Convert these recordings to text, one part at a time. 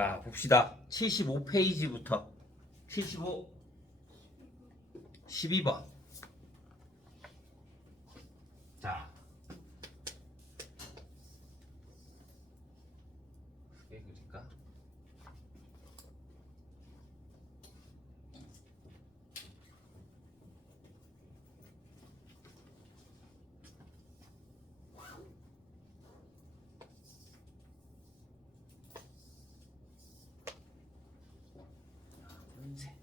자, 봅시다. 75페이지부터 75 12번. 자, 크게 그릴까? 셋.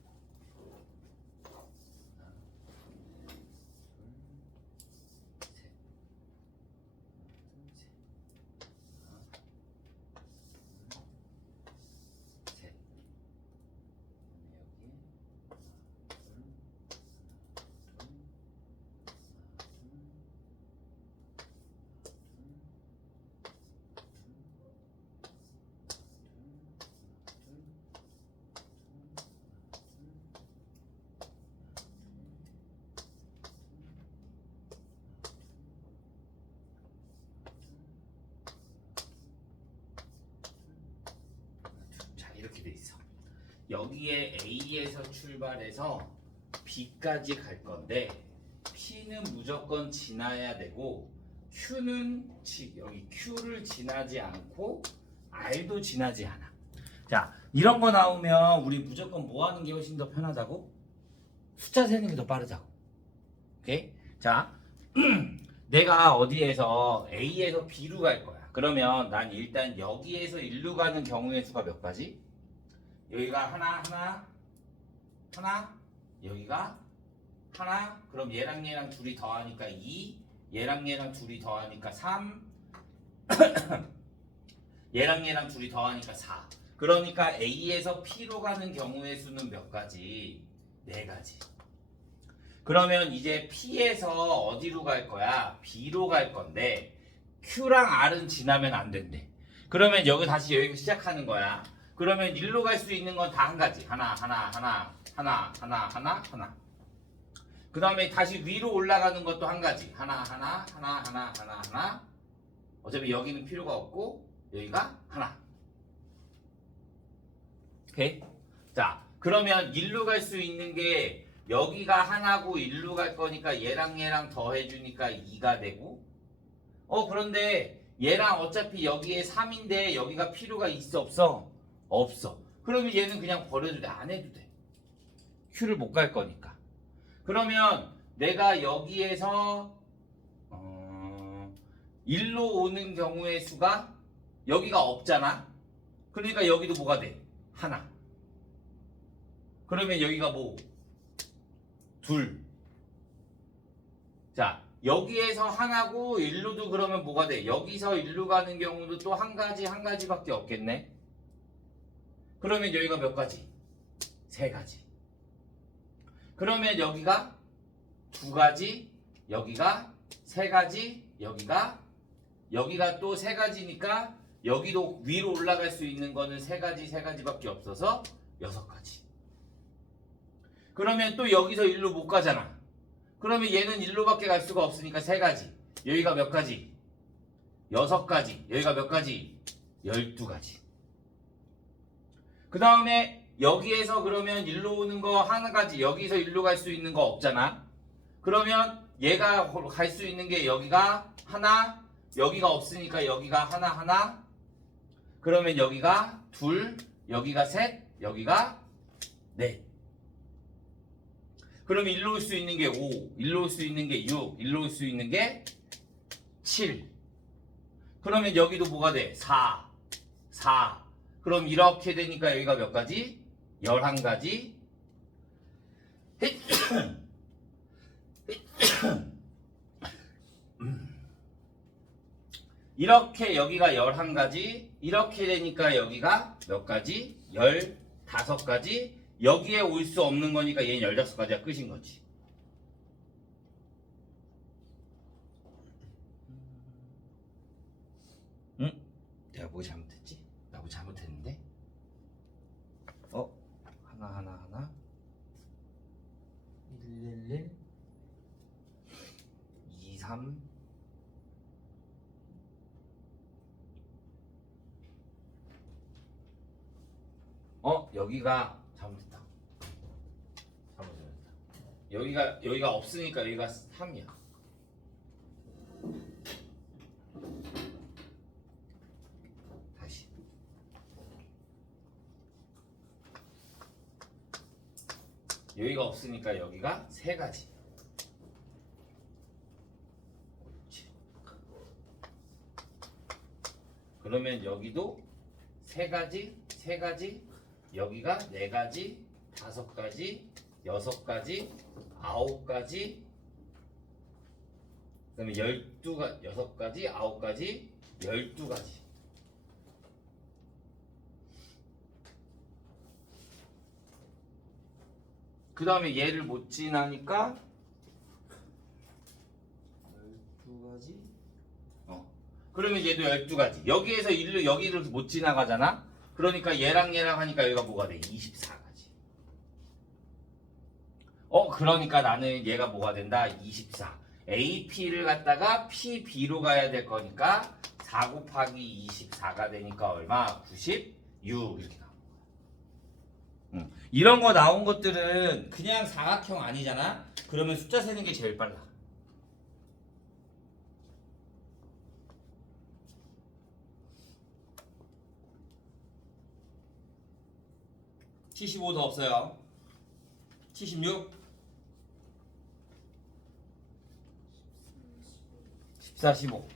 자, 이렇게 돼 있어. 여기에 A에서 출발해서 B까지 갈 건데 P는 무조건 지나야 되고 Q는 여기 Q를 지나지 않고 R도 지나지 않아. 자, 이런 거 나오면 우리 무조건 뭐 하는 게 훨씬 더 편하다고? 숫자 세는 게 더 빠르다고. 오케이? 자, 내가 어디에서 A에서 B로 갈 거야. 그러면 난 일단 여기에서 1로 가는 경우의 수가 몇 가지? 여기가 하나, 여기가 하나, 그럼 얘랑 둘이 더하니까 2, 얘랑 둘이 더하니까 3, 얘랑 둘이 더하니까 4. 그러니까 A에서 P로 가는 경우의 수는 몇 가지? 4가지. 그러면 이제 P에서 어디로 갈 거야? B로 갈 건데 Q랑 R은 지나면 안 된대. 그러면 여기 시작하는 거야. 그러면 1로 갈 수 있는 건 다 한 가지. 하나. 그 다음에 다시 위로 올라가는 것도 한 가지. 하나. 어차피 여기는 필요가 없고 여기가 하나. 오케이? 자, 그러면 1로 갈 수 있는 게 여기가 하나고 1로 갈 거니까 얘랑 더해주니까 2가 되고 그런데 얘랑 어차피 여기에 3인데 여기가 필요가 있어 없어? 없어. 그러면 얘는 그냥 버려도 돼. 안 해도 돼. Q를 못 갈 거니까. 그러면 내가 여기에서 1로 오는 경우의 수가 여기가 없잖아. 그러니까 여기도 뭐가 돼? 하나. 그러면 여기가 뭐? 둘. 자, 여기에서 하나고 1루도 그러면 뭐가 돼? 여기서 1루 가는 경우도 또 한 가지밖에 없겠네. 그러면 여기가 몇 가지? 3가지. 그러면 여기가 2가지, 여기가 3가지, 여기가 또 3가지니까 여기도 위로 올라갈 수 있는 거는 3가지밖에 없어서 6가지. 그러면 또 여기서 1루 못 가잖아. 그러면 얘는 1루밖에 갈 수가 없으니까 3가지. 여기가 몇 가지? 6가지. 여기가 몇 가지? 12가지. 그 다음에 여기에서 그러면 1루 오는 거 하나 가지. 여기서 1루 갈 수 있는 거 없잖아. 그러면 얘가 갈 수 있는 게 여기가 하나, 여기가 없으니까 여기가 하나. 그러면 여기가 둘, 여기가 셋, 여기가 넷. 그럼 1로 올 수 있는 게 5, 1로 올 수 있는 게 6, 1로 올 수 있는 게 7. 그러면 여기도 뭐가 돼? 4. 그럼 이렇게 되니까 여기가 몇 가지? 11가지. 이렇게 여기가 11가지. 이렇게 되니까 여기가 몇 가지? 15가지. 여기에 올 수 없는 거니까 얘는 16가지가 끝인 거지. 응? 내가 뭐 잘못했지? 나 뭐 잘못했는데? 하나 111 23 4 여기가 잘못했다. 여기가 없으니까 여기가 3이야. 다시. 여기가 없으니까 여기가 3가지. 그러면 여기도 3가지, 3가지, 여기가 4가지, 5가지, 6가지, 9가지, 그다음에 6가지, 9가지, 12가지. 그 다음에 얘를 못 지나니까 12가지. 그러면 얘도 12가지. 여기에서 여기를 못 지나가잖아. 그러니까 얘랑 하니까 여기가 뭐가 돼? 24가지. 그러니까 나는 얘가 뭐가 된다? 24. AP를 갖다가 PB로 가야 될 거니까 4 곱하기 24가 되니까 얼마? 96 이렇게 나온 거야. 이런 거 나온 것들은 그냥 사각형 아니잖아. 그러면 숫자 세는 게 제일 빨라. (75) 더 없어요. 76 14, 15.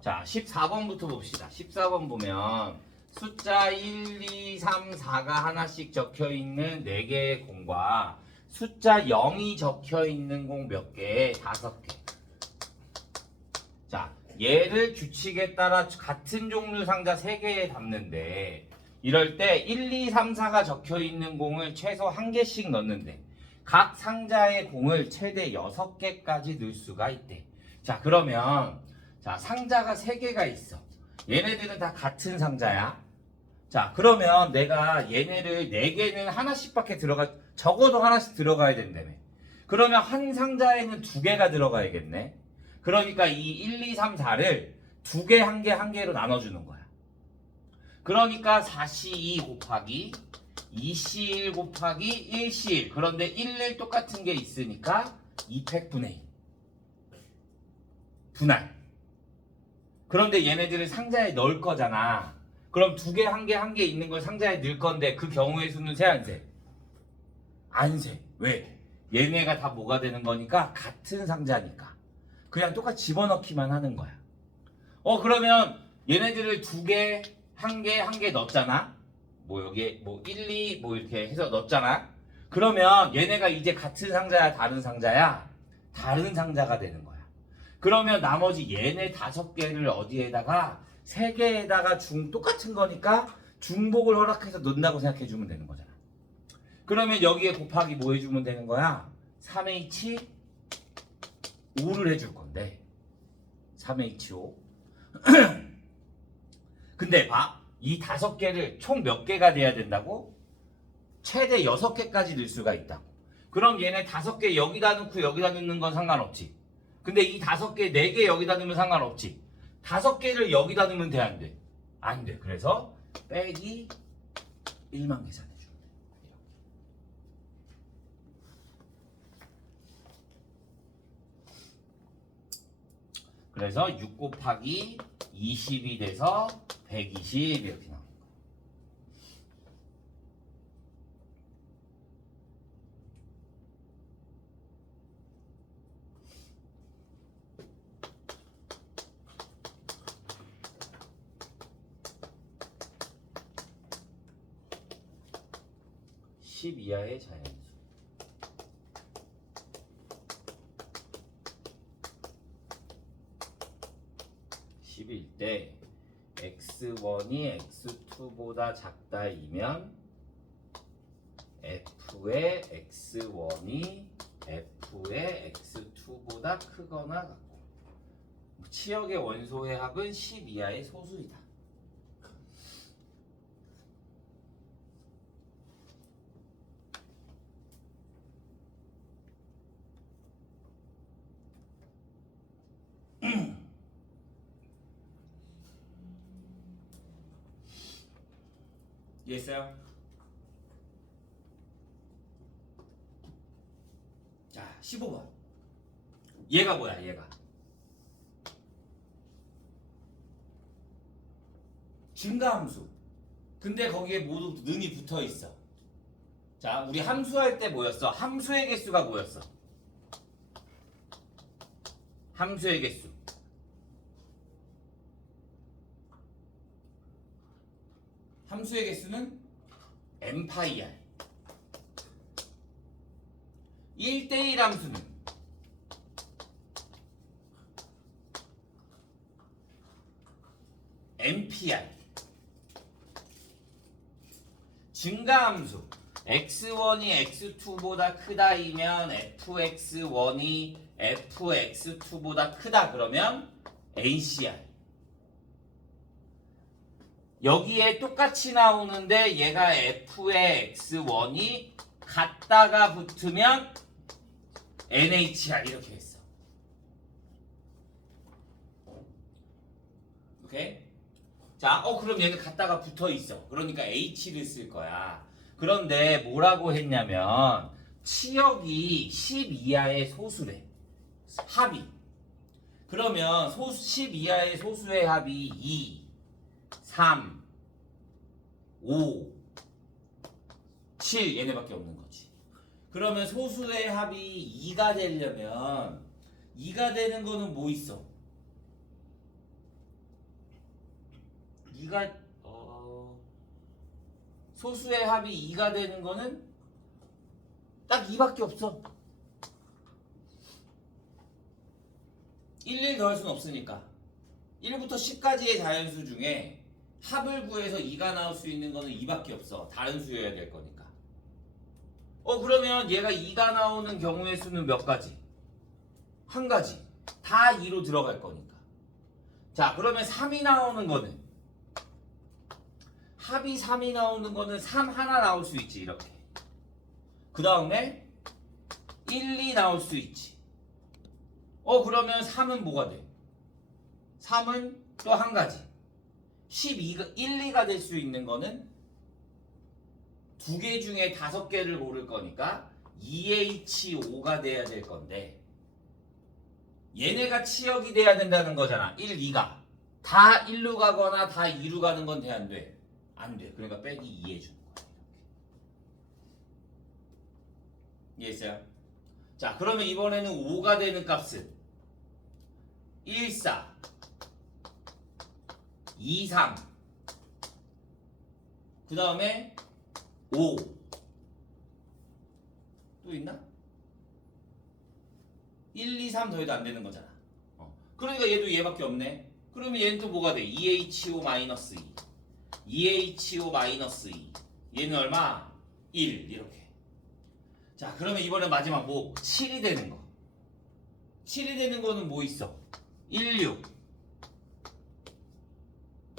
자, 14번부터 봅시다. 14번 보면 숫자 1, 2, 3, 4가 하나씩 적혀있는 4개의 공과 숫자 0이 적혀있는 공 몇 개? 5개. 자, 얘를 규칙에 따라 같은 종류 상자 3개에 담는데 이럴 때 1, 2, 3, 4가 적혀있는 공을 최소 1개씩 넣는데 각 상자의 공을 최대 6개까지 넣을 수가 있대. 자, 그러면 자, 상자가 3개가 있어. 얘네들은 다 같은 상자야. 자, 그러면 내가 얘네를 4개는 하나씩밖에 적어도 하나씩 들어가야 된다며. 그러면 한 상자에는 2개가 들어가야겠네. 그러니까 이 1, 2, 3, 4를 2개, 1개, 1개로 나눠주는 거야. 그러니까 4C2 곱하기 2C1 곱하기 1C1. 그런데 1, 1 똑같은 게 있으니까 2팩분의 1. 분할. 그런데 얘네들을 상자에 넣을 거잖아. 그럼 2개, 1개, 1개 있는 걸 상자에 넣을 건데 그 경우의 수는 세 안 세? 안 세. 왜? 얘네가 다 뭐가 되는 거니까 같은 상자니까. 그냥 똑같이 집어넣기만 하는 거야. 그러면 얘네들을 2개, 1개, 1개 넣었잖아. 뭐 여기에 뭐 1, 2 뭐 이렇게 해서 넣었잖아. 그러면 얘네가 이제 같은 상자야, 다른 상자야? 다른 상자가 되는 거야. 그러면 나머지 얘네 5개를 어디에다가 3개에다가 똑같은 거니까 중복을 허락해서 넣는다고 생각해 주면 되는 거잖아. 그러면 여기에 곱하기 뭐 해주면 되는 거야? 3H 5를 해줄 건데 3H5 근데 봐, 이 5개를 총 몇 개가 돼야 된다고? 최대 6개까지 넣을 수가 있다고. 그럼 얘네 5개 여기다 넣고 여기다 넣는 건 상관없지. 근데 이 5개 4개 여기다 넣으면 상관없지. 5개를 여기다 넣으면 돼, 안 돼? 안 돼. 그래서 빼기 1만 계산해 주면 돼. 그래서 6 곱하기 20이 돼서 120 이렇게 나옵니다. (10) 이하의 자연수. (10일) 때 x1이 x2보다 작다이면 f의 x1이 f의 x2보다 크거나 같고 치역의 원소의 합은 10 이하의 소수이다. 이해했어요? 자, 15번. 얘가 뭐야, 얘가? 증가함수. 근데 거기에 모두 능이 붙어 있어. 자, 우리 함수할 때 뭐였어? 함수의 개수가 뭐였어? 함수의 개수. 함수의 개수는 n파이r. 1대1 함수는 npr. 증가함수 x1이 x2보다 크다이면 fx1이 fx2보다 크다 그러면 ncr. 여기에 똑같이 나오는데 얘가 f의 x1이 같다가 붙으면 nhr 이렇게 했어. 오케이? 자, 그럼 얘는 같다가 붙어 있어. 그러니까 h를 쓸 거야. 그런데 뭐라고 했냐면 치역이 10 이하의 소수래. 합이. 그러면 10 이하의 소수의 합이 2, 3, 5, 7 얘네밖에 없는 거지. 그러면 소수의 합이 2가 되려면 2가 되는 거는 뭐 있어? 2가 소수의 합이 2가 되는 거는 딱 2밖에 없어. 1 더할 수는 없으니까 1부터 10까지의 자연수 중에 합을 구해서 2가 나올 수 있는 거는 2밖에 없어. 다른 수여야 될 거니까. 그러면 얘가 2가 나오는 경우의 수는 몇 가지? 한 가지. 다 2로 들어갈 거니까. 자, 그러면 3이 나오는 거는 합이 3이 나오는 거는 3 하나 나올 수 있지. 이렇게. 그 다음에 1, 2 나올 수 있지. 그러면 3은 뭐가 돼? 3은 또 한 가지. 12가 1, 2가 될 수 있는 거는 두 개 중에 5개를 고를 거니까 2H5가 돼야 될 건데 얘네가 치역이 돼야 된다는 거잖아. 1, 2가. 다 1로 가거나 다 2로 가는 건 돼, 안 돼? 안 돼. 그러니까 빼기 2 해주는 거야. 이해했어요? 자, 그러면 이번에는 5가 되는 값은 1, 4, 2, 3, 그 다음에 5. 또 있나? 1, 2, 3 더해도 안 되는 거잖아. 그러니까 얘도 얘밖에 없네. 그러면 얘는 또 뭐가 돼? 2H5-2. 2H5-2. 얘는 얼마? 1. 이렇게. 자, 그러면 이번에 마지막 뭐? 7이 되는 거. 7이 되는 거는 뭐 있어? 1, 6,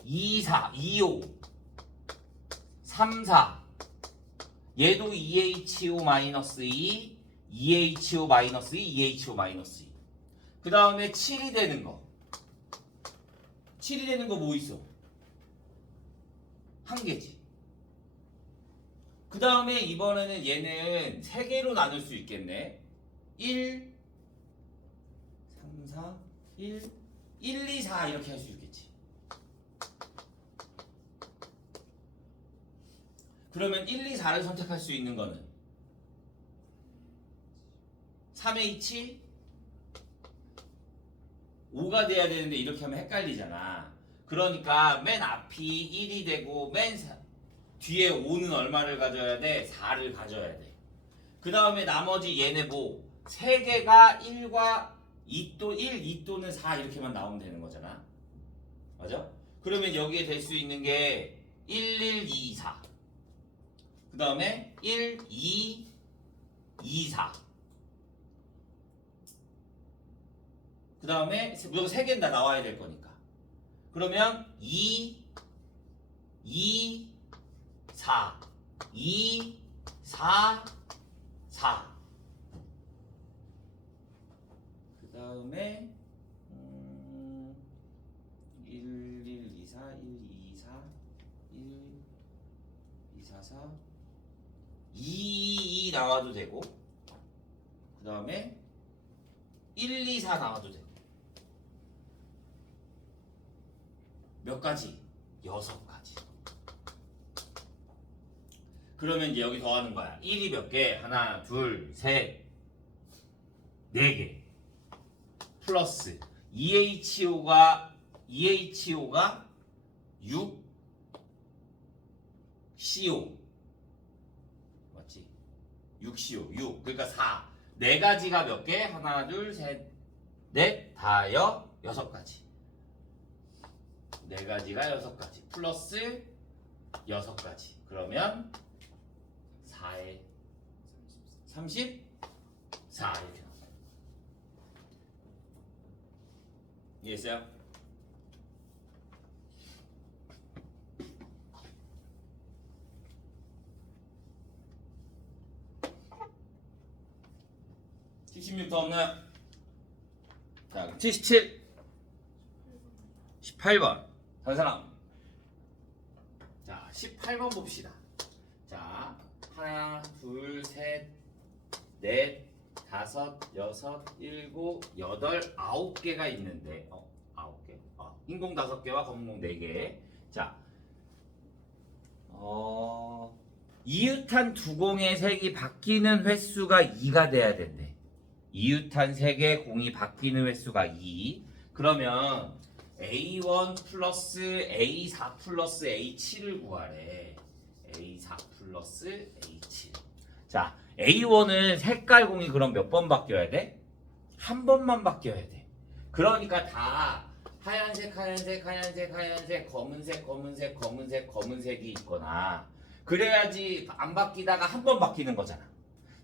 2, 4, 2, 5, 3, 4. 얘도 2H5-2, 2H5-2, 2H5-2. 그 다음에 7이 되는 거. 7이 되는 거 뭐 있어? 한 개지. 그 다음에 이번에는 얘는 3개로 나눌 수 있겠네. 1, 3, 4, 1, 2, 4 이렇게 할 수 있겠지. 그러면 1, 2, 4를 선택할 수 있는 거는 3H 5가 돼야 되는데 이렇게 하면 헷갈리잖아. 그러니까 맨 앞이 1이 되고 뒤에 5는 얼마를 가져야 돼? 4를 가져야 돼. 그 다음에 나머지 얘네 뭐 3개가 1과 2또 1, 2또는 4 이렇게만 나오면 되는 거잖아. 맞아? 그러면 여기에 될 수 있는 게 1, 1, 2, 4. 그 다음에 1, 2, 2, 4. 그 다음에 무조건 3개는 다 나와야 될 거니까. 그러면 2, 2, 4, 2, 4, 4. 그 다음에 1, 1, 2, 4, 1, 2, 4, 1, 4, 4 2 나와도 되고 그 다음에 1, 2, 4 나와도 되고 몇 가지? 6가지. 그러면 이제 여기 더하는 거야. 1이 몇 개? 하나, 둘, 셋, 4개. 플러스 EHO가 6CO. 맞지? 6CO. 6. 그러니까 4. 4가지가 몇 개? 하나, 둘, 셋, 넷, 다여, 6가지. 4가지가 6가지. 플러스 6가지. 그러면 4에 34 이렇게 나와요. 이해했어요? (76) 더 없나요? 자, 77 18번 다른 사람. 자, 18번 봅시다. 자, 하나, 둘, 셋, 넷, 다섯, 여섯, 일곱, 여덟, 9개가 있는데 9개. 흰공 5개와 검은공 4개. 자, 이웃한 두 공의 색이 바뀌는 횟수가 2가 돼야 된대. 이웃한 3개의 공이 바뀌는 횟수가 2. 그러면 A1 플러스 A4 플러스 A7을 구하래. A4 플러스 A7. 자, A1은 색깔 공이 그럼 몇 번 바뀌어야 돼? 한 번만 바뀌어야 돼. 그러니까 다 하얀색, 하얀색, 하얀색, 하얀색, 검은색, 검은색, 검은색, 검은색이 있거나 그래야지 안 바뀌다가 한 번 바뀌는 거잖아.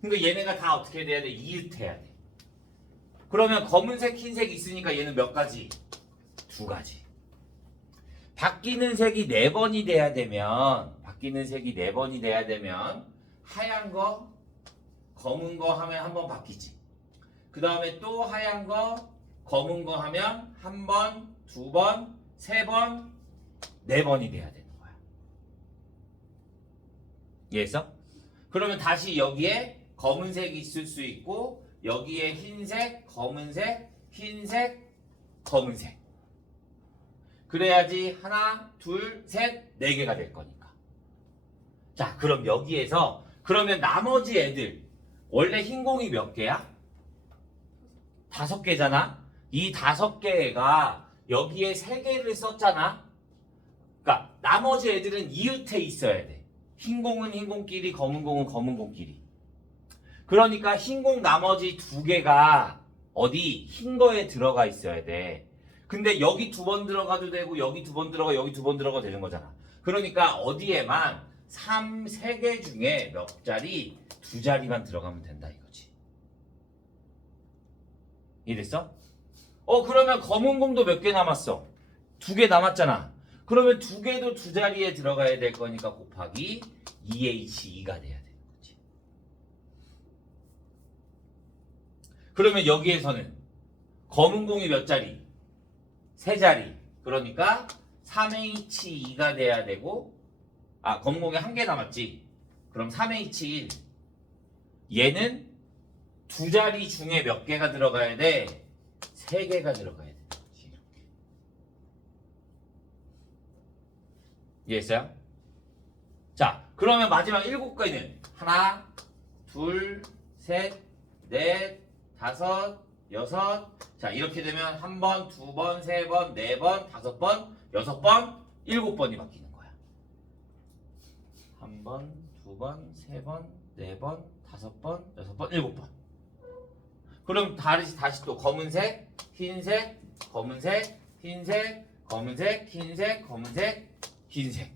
그러니까 얘네가 다 어떻게 돼야 돼? 이웃해야 돼. 그러면 검은색, 흰색 있으니까 얘는 몇 가지? 2가지. 바뀌는 색이 4번이 돼야 되면 하얀 거, 검은 거 하면 한 번 바뀌지. 그 다음에 또 하얀 거, 검은 거 하면 한 번, 2번, 3번, 4번이 돼야 되는 거야. 이해했어? 그러면 다시 여기에 검은색이 있을 수 있고 여기에 흰색, 검은색, 흰색, 검은색. 그래야지 하나, 둘, 셋, 4개가 될 거니까. 자, 그럼 여기에서 그러면 나머지 애들 원래 흰 공이 몇 개야? 5개잖아. 이 5개가 여기에 3개를 썼잖아. 그러니까 나머지 애들은 이웃해 있어야 돼. 흰 공은 흰 공끼리, 검은 공은 검은 공끼리. 그러니까 흰 공 나머지 2개가 어디 흰 거에 들어가 있어야 돼. 근데 여기 2번 들어가도 되고 여기 2번 들어가 여기 2번 들어가도 되는 거잖아. 그러니까 어디에만 3개 중에 몇 자리 2자리만 들어가면 된다 이거지. 이해됐어? 그러면 검은 공도 몇 개 남았어? 2개 남았잖아. 그러면 2개도 2자리에 들어가야 될 거니까 곱하기 2H2가 돼야 되는 거지. 그러면 여기에서는 검은 공이 몇 자리? 3자리. 그러니까 3H2가 돼야 되고 검은 공이 1개 남았지. 그럼 3H1. 얘는 2자리 중에 몇 개가 들어가야 돼? 3개가 들어가야 돼. 이렇게. 이해했어요? 자, 그러면 마지막 7개는 하나, 둘, 셋, 넷, 다섯, 여섯. 자, 이렇게 되면 1번, 2번, 3번, 4번, 5번, 6번, 7번이 바뀌는 거야. 1번, 2번, 3번, 4번, 5번, 6번, 7번. 그럼 다시 또 검은색, 흰색, 검은색, 흰색, 검은색, 흰색, 검은색, 흰색.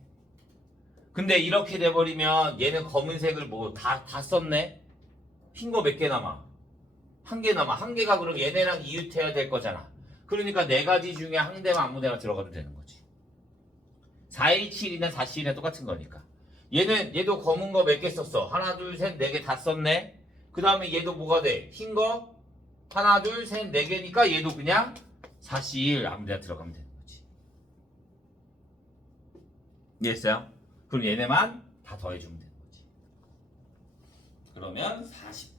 근데 이렇게 돼버리면 얘는 검은색을 뭐 다 썼네? 흰 거 몇 개 남아? 1개 남아. 1개가 그럼 얘네랑 이웃해야 될 거잖아. 그러니까 4가지 중에 한 대만 아무 데나 들어가도 되는 거지. 4H1이나 4C1이나 똑같은 거니까. 얘도 검은 거 몇 개 썼어? 하나, 둘, 셋, 4개 다 썼네? 그 다음에 얘도 뭐가 돼? 흰 거? 하나, 둘, 셋, 4개니까 얘도 그냥 4C1 아무 데나 들어가면 되는 거지. 이해했어요? 그럼 얘네만 다 더해주면 되는 거지. 그러면 40개.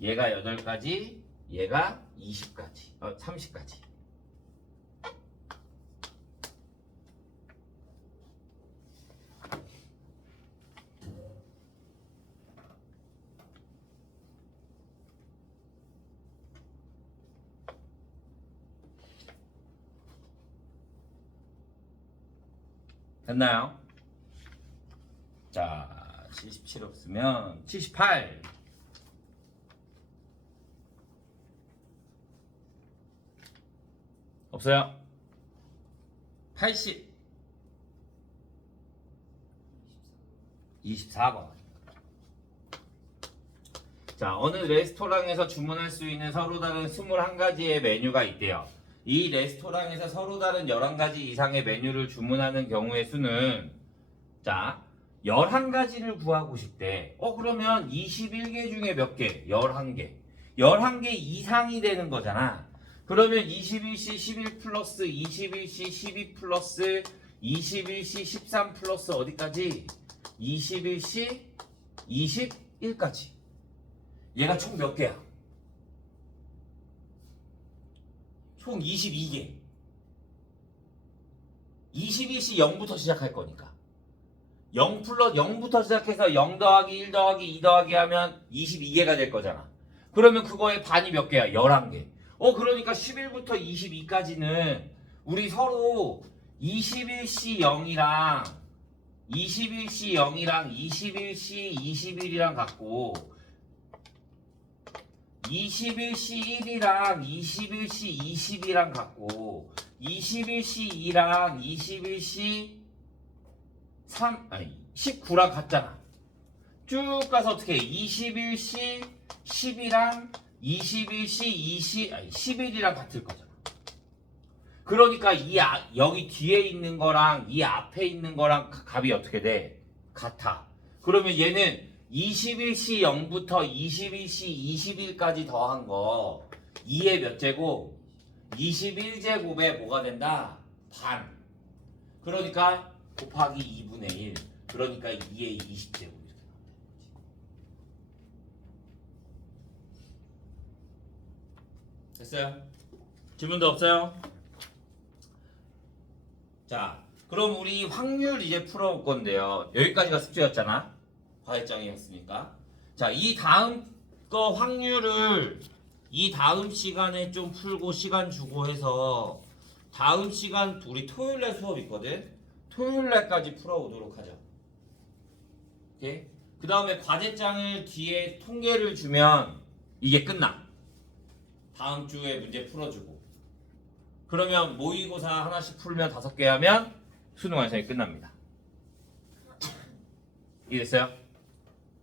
얘가 8가지, 얘가 20가지, 30가지. 됐나요? 자, 77 없으면 78. 없어요? 80. 24번. 자, 어느 레스토랑에서 주문할 수 있는 서로 다른 21가지의 메뉴가 있대요. 이 레스토랑에서 서로 다른 11가지 이상의 메뉴를 주문하는 경우의 수는, 자, 11가지를 구하고 싶대. 그러면 21개 중에 몇 개? 11개. 11개 이상이 되는 거잖아. 그러면 21시 11 플러스 21시 12 플러스 21시 13 플러스 어디까지? 21시 21까지. 얘가 총 몇 개야? 총 22개. 21시 0부터 시작할 거니까 0 플러스 0부터 시작해서 0 더하기 1 더하기 2 더하기 하면 22개가 될 거잖아. 그러면 그거의 반이 몇 개야? 11개. 그러니까 11부터 22까지는 우리 서로 21시 0이랑 21시 0이랑 21시 21이랑 같고 21시 1이랑 21시 20이랑 같고 21시 2랑 21시 19랑 같잖아. 쭉 가서 어떻게 해? 21시 10이랑 21시 11이랑 같을 거잖아. 그러니까 여기 뒤에 있는 거랑 이 앞에 있는 거랑 값이 어떻게 돼? 같아. 그러면 얘는 21시 0부터 21시 20일까지 더한 거 2의 몇 제곱? 21제곱에 뭐가 된다? 반. 그러니까 곱하기 2분의 1. 그러니까 2의 20제곱. 됐어요? 질문도 없어요? 자, 그럼 우리 확률 이제 풀어볼 건데요. 여기까지가 숙제였잖아. 과외장이었으니까. 자, 이 다음 거 확률을 이 다음 시간에 좀 풀고 시간 주고 해서 다음 시간 우리 토요일날 수업 있거든. 토요일날까지 풀어오도록 하자. 오케이? 그 다음에 과제장을 뒤에 통계를 주면 이게 끝나. 다음 주에 문제 풀어주고. 그러면 모의고사 하나씩 풀면 5개 하면 수능 완성이 끝납니다. 이해됐어요?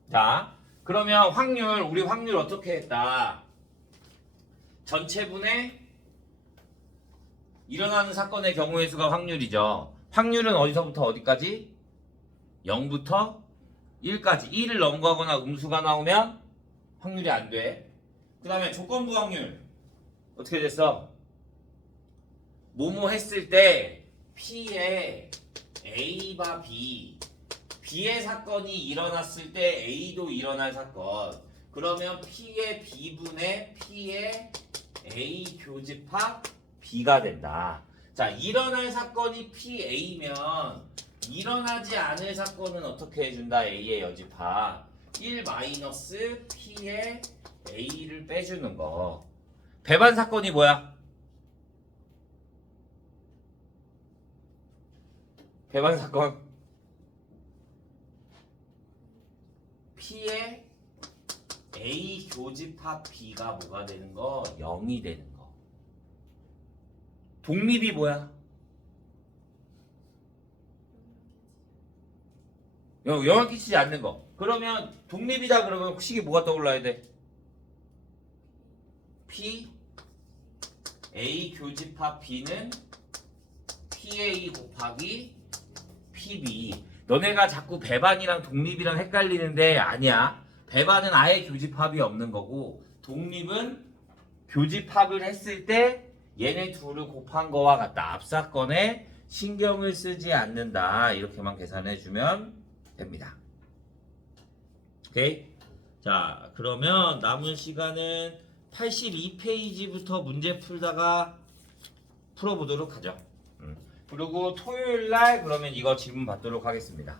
자, 그러면 확률, 우리 확률 어떻게 했다? 전체분의 일어나는 사건의 경우의 수가 확률이죠. 확률은 어디서부터 어디까지? 0부터 1까지. 1을 넘어가거나 음수가 나오면 확률이 안 돼. 그 다음에 조건부 확률 어떻게 됐어? 뭐뭐 했을 때 P에 A와 B, B의 사건이 일어났을 때 A도 일어날 사건. 그러면 P의 B분의 P의 A 교집합 B가 된다. 자, 일어날 사건이 PA면 일어나지 않을 사건은 어떻게 해준다? A의 여집합 1-P의 A를 빼주는 거. 배반 사건이 뭐야? 배반 사건 P의 A 교집합 B가 뭐가 되는 거? 0이 되는 거. 독립이 뭐야? 영향 끼치지 않는 거. 그러면 독립이다 그러면 식이 뭐가 떠올라야 돼? P A 교집합 B는 PA 곱하기 PB. 너네가 자꾸 배반이랑 독립이랑 헷갈리는데 아니야. 배반은 아예 교집합이 없는 거고 독립은 교집합을 했을 때 얘네 둘을 곱한 거와 같다. 앞 사건에 신경을 쓰지 않는다. 이렇게만 계산해 주면 됩니다. 오케이? 자, 그러면 남은 시간은 82페이지부터 문제 풀다가 풀어보도록 하죠. 그리고 토요일 날 그러면 이거 질문 받도록 하겠습니다.